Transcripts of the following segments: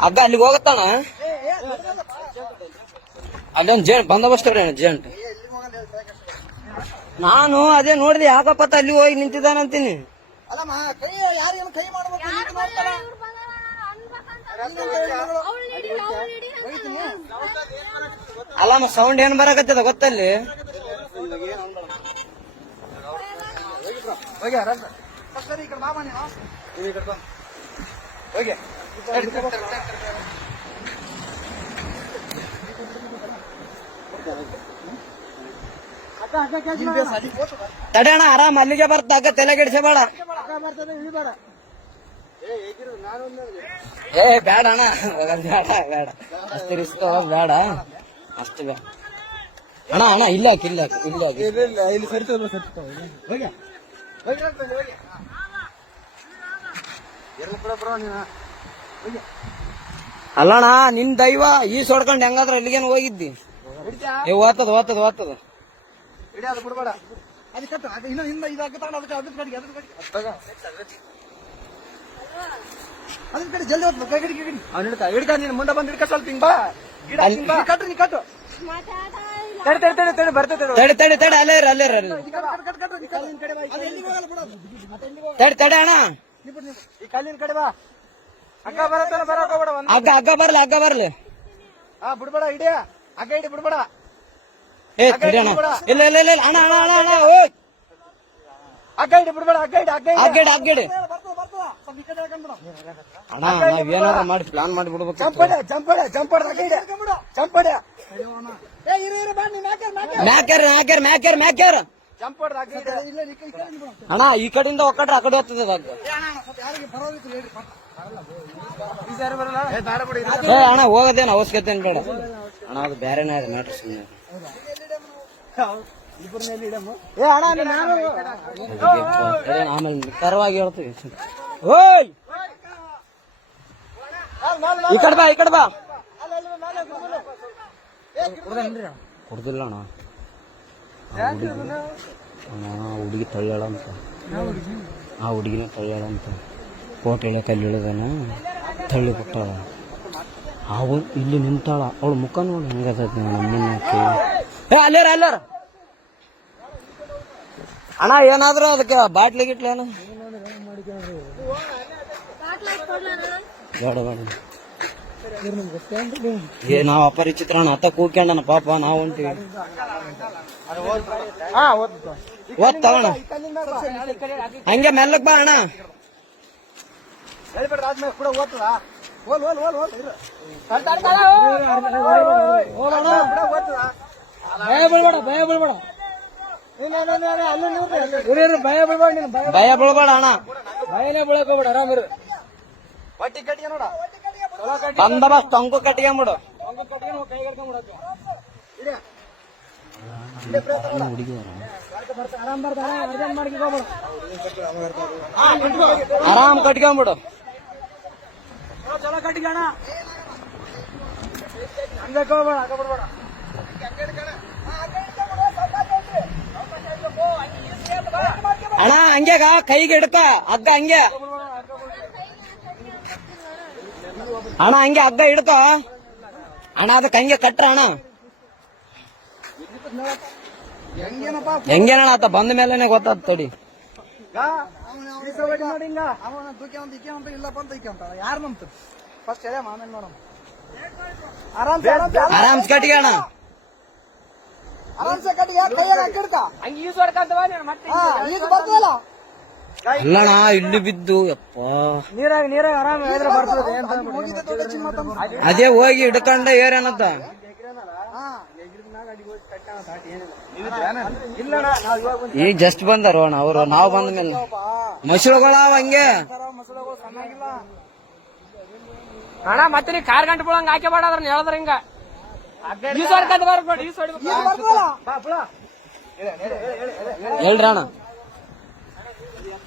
ಹಗ್ಗ ಅಲ್ಲಿಗೆ ಹೋಗತ್ತಾನ ಅದೇನ್ ಜೇನ್ ಬಂದೋಬಸ್ತ್ ಅವ್ರೇನು ಜೇಂಟ್ ನಾನು ಅದೇ ನೋಡಿದೆ ಯಾಕಪ್ಪ ಅಲ್ಲಿ ಹೋಗಿ ನಿಂತಿದ್ದಾನಂತೀನಿ ಅಲ್ಲಮ್ಮ ಸೌಂಡ್ ಏನ್ ಬರಕತ್ತದ ಗೊತ್ತಲ್ಲಿ ಹೋಗ್ಯಾರ ಆರಾಮ ಸರಿ ಈ ಕಡೆ ಬಾ ನೀನು ಈ ಕಡೆ ಬಾ ಹೋಗಿ ತಡೆ ಅಣ್ಣ ಆರಾಮ್, ಅಲ್ಲಿಗೆ ಬರ್ತ ಹಗ್ಗ ತಲೆ ಕೆಡಿಸಬೇಡ ಏ ಬೇಡ ಅಣ್ಣ ಬೇಡ ಬೇಡ ಅಷ್ಟು ರಿಸ್ಕ್ ಬೇಡ ಅಷ್ಟು ಬೇಡ ಅಣ್ಣ ಅಣ್ಣ, ಇಲ್ಲ ಇಲ್ಲ ಇಲ್ಲ ಇಲ್ಲ ಇಲ್ಲಿ ಸರಿತ ಹೋಗಿ ಹೋಗಿ ಹೋಗಿ ಹೋಗಿ ಎಲ್ಲ ಬಿಡ ಬ್ರೋ ನೀನು ಹೋಗಿ ಅಲ್ಲಣ್ಣ ನಿನ್ ದೈವ ಈ ಸೊಡ್ಕೊಂಡ್ ಹೆಂಗಾದ್ರ ಅಲ್ಲಿಗೇನು ಹೋಗಿದ್ದಿ? ಏ ಓದ್ತದ ಓದ್ತದ ಓದ್ತದ. ಅದು ಬಿಡ್ಬೇಡ. ಅದು ಕಟ್ಟು ಅದು ಇನ್ನೂ ಹಿಂದೆ ಇದು ಹಾಕಿ ತಗೊಂಡು ಅದಕ್ಕೆ ಅದ್ರ ಕಡೆಗೆ ಅದ್ರ ಕಡೆಗೆ ಅದ್ರ ಕಡೆ ಜಲ್ದಿ ಹೋಗ್ತು ಕೈ ಕಡೆಗೆ ಕಡೆ ಅವ್ನು ಹಿಡ್ತಾ ಹಿಡ್ಕ ನೀನು ಮುಂದೆ ಬಂದು ಹಿಡ್ಕ ಸ್ವಲ್ಪ ಹಿಂಗ್ ಬಾ. ಗಿಡ ಅಲ್ಲಿ- ನೀ ಕಟ್ಟು ನೀ ಕಟ್ಟು. ತಡಿ ತಡಿ ತಡಿ ತಡಿ ಬರ್ತೈತೆ ತಡಿ. ತಡಿ ತಡಿ ತಡಿ ಅಲ್ಲೇ. ತಡಿ ತಡಿ ಅಣ್ಣ. ಈ ಕಲ್ಲಿನ ಕಡೆ ಬಾ. ಅಕ್ಕ ಬರತ್ತಾನ ಬರಕ ಹೋಗ್ಬೇಡ ಒಂದ್ ಹಗ್ಗ ಹಗ್ಗ ಬರ್ಲಿ ಹಗ್ಗ ಬರ್ಲಿ. ಹಾ ಬಿಡ್ಬೇಡ ಇಡಿ ಅಕ್ಕ ಇಡಿ ಬಿಡ್ಬೇಡ. ಏ ತಡಿ ಅಣ್ಣ ಇಲ್ಲ ಇಲ್ಲ ಇಲ್ಲ ಇಲ್ಲ, ಅಣ್ಣ ಅಣ್ಣ ಅಣ್ಣ ಅಣ್ಣ ಓಯ್. ಅಕ್ಕ ಇಡಿ ಬಿಡ್ಬೇಡ ಅಕ್ಕ ಇಡಿ ಅಕ್ಕ ಇಡಿ ಹಗ್ಗಡಿ ಹಗ್ಗಡಿ ಬರ್ತದ ಬರ್ತದ ಸ್ವಲ್ಪ ಈ ಕಡೆ ಹಾಕೊಂಡ್ಬಿಡು. ಅಣ್ಣ ನಾವ್ ಏನಾದ್ರು ಮಾಡಿ ಪ್ಲಾನ್ ಮಾಡಿ ಬಿಡ್ಬೇಕು. ಜಂಪಡೆ ಜಂಪಡೆ ಜಂಪಡೆ ಅಕ್ಕ ಇಡಿ ಜಂಪಡೆ ಏ ಇರು ಇರು ಬಾ ನೀನ್ ಹಾಕ್ಯಾರ ಮ್ಯಾಕ್ಯಾರ ಮ್ಯಾಕ್ಯಾರ ಮ್ಯಾಕ್ಯಾರ ಮ್ಯಾಕ್ಯಾರ. ಅಣ್ಣ ಈ ಕಡೆಯಿಂದ ಒಕ್ಕಟ್ರೆ ಆ ಕಡೆ ಹೋಗ್ತದೆ. ಏ ಅಣ್ಣ ಅಣ್ಣ, ಯಾರಿಗೆ ಬರೋದಿತ್ತು ಹೇಳ್ರಿ ಪಾಪ. ಈ ಸಾರಿ ಬರಲ್ಲ ಏ ಬೇಡ. ಏ ಅಣ್ಣ ಹೋಗೋದೇನು ಅವಶ್ಯಕತೆ ಏನ್ ಬೇಡ ಅಣ್ಣ ಅದು ಬೇರೆನೇ ಇದೆ ಮ್ಯಾಟ್ರ್ ಸುಮ್ಮನೆ ಏ ಅಣ್ಣ ಆಮೇಲೆ ನಿಖರವಾಗಿ ಹೇಳ್ತೀವಿ. ಓಯ್! ಈ ಕಡೆ ಬಾ ಈ ಕಡೆ ಬಾ. ಕುಡ್ದಿಲ್ಲ ಅಣ್ಣ. ಆ ಹುಡುಗಿ ಅಂತ. ಆ ಹುಡುಗಿನ ತಳ್ಳ್ಯಾಳ ಅಂತ. ಕೋಟ್ ಇಳಿಯಕ್ಕೆ ಅಲ್ಲಿ ತಳ್ಳಿ ಬಿಟ್ಟಾಳ. ಅವು ಇಲ್ಲಿ ನಿಂತಾಳ. ಅವಳ ಮುಖ ನೋಡಿ ಹೆಂಗದ ನಮ್ಮನ್ನ ಏ, ಅಲ್ಲರ, ಅಲ್ಲೇರ. ಅಣ್ಣ, ಏನಾದ್ರೂ ಅದಕ್ಕೆ ಬಾಟ್ಲಿ ಗಿಟ್ಲೇನು ಬೇಡ ಬೇಡ. ಏ ನಾವ್ ಅಪರಿಚಿತ್ರಣ ಅತ್ತ ಕೂಕ್ಯಾಂಡನ ಪಾಪ ನಾವು ಹೊಂಟಿವಿ ಓದ್ತು ಓದ್ ತಗೋಣ ಹಂಗೆ ಮೆಲ್ಲಕ್ ಬಾ ಅಣ್ಣ. ಹೇಳ್ಬೇಡ್ರಿ ಆದ್ಮೇಲೆ ಕೂಡ ಓದ್ತದ ಓಲ್ ಓಲ್ ಓಲ್ ಓಲ್ ಇರು. ಭಯ ಬೀಳ್ಬೇಡ ಭಯ ಬೀಳ್ಬೇಡ. ಭಯ ಬೀಳ್ಬೇಡ ಭಯ ಭಯ ಬೀಳ್ಬೇಡ ಅಣ್ಣ. ಭಯನೇ ಬೀಳಕ್ ಹೋಗ್ಬೇಡ ಆರಾಮಿರು ಬಟ್ಟಿ ಕಟ್ಟಿಗೆ ನೋಡ. ಚಲೋ ಕಟ್ಟಿ ಬಂದ ಬಸ್ ಟೊಂಕು ಕಟ್ಕೊಂಬಿಡು ಆರಾಮ್ ಕಟ್ಕೊಂಬಿಡು ಚಲೋ ಬಿಡ್ಬೇಡ ಅಣ್ಣ ಹಂಗ್ಯಾಗ ಕೈಗೆ ಹಿಡ್ಕ ಹಗ್ಗ ಹಂಗೆ. ಅಣ್ಣ ಹಂಗೆ ಹಗ್ಗ ಹಿಡ್ಕ. ಅಣ್ಣ ಅದಕ್ಕೆ ಹಂಗೆ ಕಟ್ರ ಅಣ್ಣ. ಹೆಂಗೇನಪ್ಪ? ಹೆಂಗೇನಣ್ಣ ಆತ? ಬಂದ ಮೇಲೆನೆ ಗೊತ್ತಾದ್ ತಡಿ. ನೋಡಿ ಕಟ್ಟಿಗೆ ಅಣ್ಣ. ಆರಾಮ್ಸ ಕಟ್ಟಿಗೆ ಕೈಯಾಗ ಹಾಕಿಡ್ಕ. ಹಂಗ ಈಜು ಹೊಡ್ಕಂತವ ನೀನು ಮತ್ತೆ ಈಗ ಬರ್ತದಲ್ಲ ಅಲ್ಲಣ್ಣ ಇಲ್ಲಿ ಬಿದ್ದು ಯಪ್ಪ. ನೀರಾಗ ನೀರಾಗ ಆರಾಮ ಹೇಳಿದ್ರೆ ಬರ್ತದೆ ಅದೇ ಹೋಗಿ ಹಿಡ್ಕೊಂಡ ಏರೇನಂತ ಈಗ ಜಸ್ಟ್ ಬಂದಾರ ಅಣ್ಣ ಅವರು ನಾವು ಬಂದ ಮೇಲೆ. ಮಸಳುಗಳಾವ ಹಂಗೆ. ಮಸೂಳಗಳು ಅಣ್ಣ ಮತ್ತೆ ನೀ ಕಾರ್ ಗಂಟೆ ಬಿಡಂಗ ಹಾಕಿ ಬೇಡ ಅದ್ರ ಹೇಳಿದ್ರ ಹಿಂಗ. ಹೇಳ್ರಿ ಅಣ್ಣ.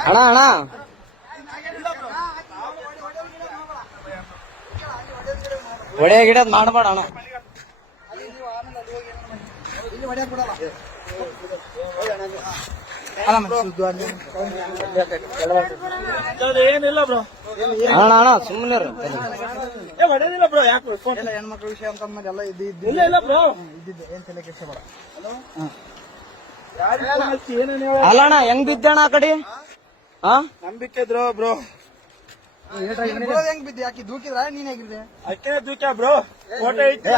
ಅಣ್ಣ ಅಣ್ಣ. ಒಡೆ ಗಿಡದ್ ಮಾಡಬೇಡ ಅಣ್ಣ. ಏನಿಲ್ಲ ಬ್ರೋ. ಅಣ್ಣ ಅಣ್ಣ ಸುಮ್ಮನೆ ಏ ಹೊಡೆದಿಲ್ಲ ಬ್ರೋ ಯಾಕೆ ಎಲ್ಲ ಹೆಣ್ಮಕ್ಳ ವಿಷಯ ಅಂತ ಎಲ್ಲ ಇದ್ದು ಇದ್ದು ಇಲ್ಲ ಇಲ್ಲ ಬ್ರೋ. ಇದ್ದಿದ್ದೆ ಏನ್ ತಲೆ ಕೆಡಿಸ್ಕೋಬೇಡ. ಹಲೋ ಹೇಳ ಅಲ್ಲ ಅಣ್ಣ ಹೆಂಗ್ ಬಿದ್ದಣ್ಣ ಆ ಕಡೆ? ಹಾ ನಂಬಿಕೆ ಇದ್ರು ಬ್ರೋ? ಹೆಂಗ್ ಬಿದ್ದಿ? ಯಾಕೆ ದೂಕಿದ್ರ? ನೀನ್ ಹೇಗಿದ್ದೆ? ಅಷ್ಟೇ ದೂಕ್ಯ ಬ್ರೋ? ಫೋಟೋ ಇಟ್ಟು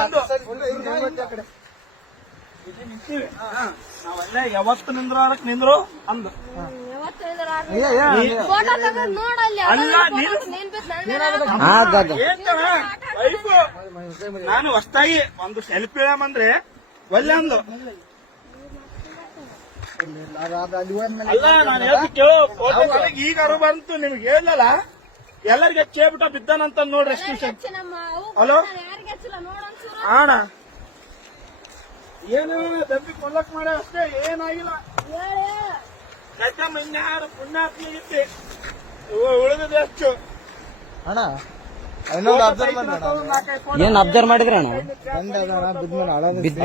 ನಾವಲ್ಲೇ ಯಾವತ್ತು ನಿಂದ್ರು ಅದಕ್ಕೆ ನಿಂದ್ರು? ಅಂದ. ನಾನು ಹೊಸ್ತಾಗಿ ಒಂದು ಸೆಲ್ಫಿ ಅಂದ್ರೆ ಒಳ್ಳೆ ಅಂದು. ಅಲ್ಲಿ ನಾನು ಈಗ ಅರು ಬಂತು ನಿಮ್ಗೆ ಹೇಳಲ್ಲ ಎಲ್ಲರಿಗೆ ಕೇಳ್ಬಿಟ್ಟ ಬಿದ್ದಾನಂತ ನೋಡ್ರಿ ಅವು ಹಲೋ? ಆಣ ಏನು ದಬ್ಬಿ ಕೊಲ್ಲಕ್ ಮಾಡ ಅಷ್ಟೇ ಏನಾಗಿಲ್ಲ. ಹೇಳಿ. ಕಟ್ಟಮ್ಮ ಇನ್ಯಾರು ಪುಣ್ಯಾತ್ಮಿಗಿತ್ತಿ ಉಳಿದಿದೆ ಹೆಚ್ಚು ಅಣ್ಣ ನಾಲ್ಕೈದು ಏನ್ ಅಬ್ಸರ್ವ್ ಮಾಡಿದ್ರೆ ಅಣ್ಣ? ಬಿದ್ದ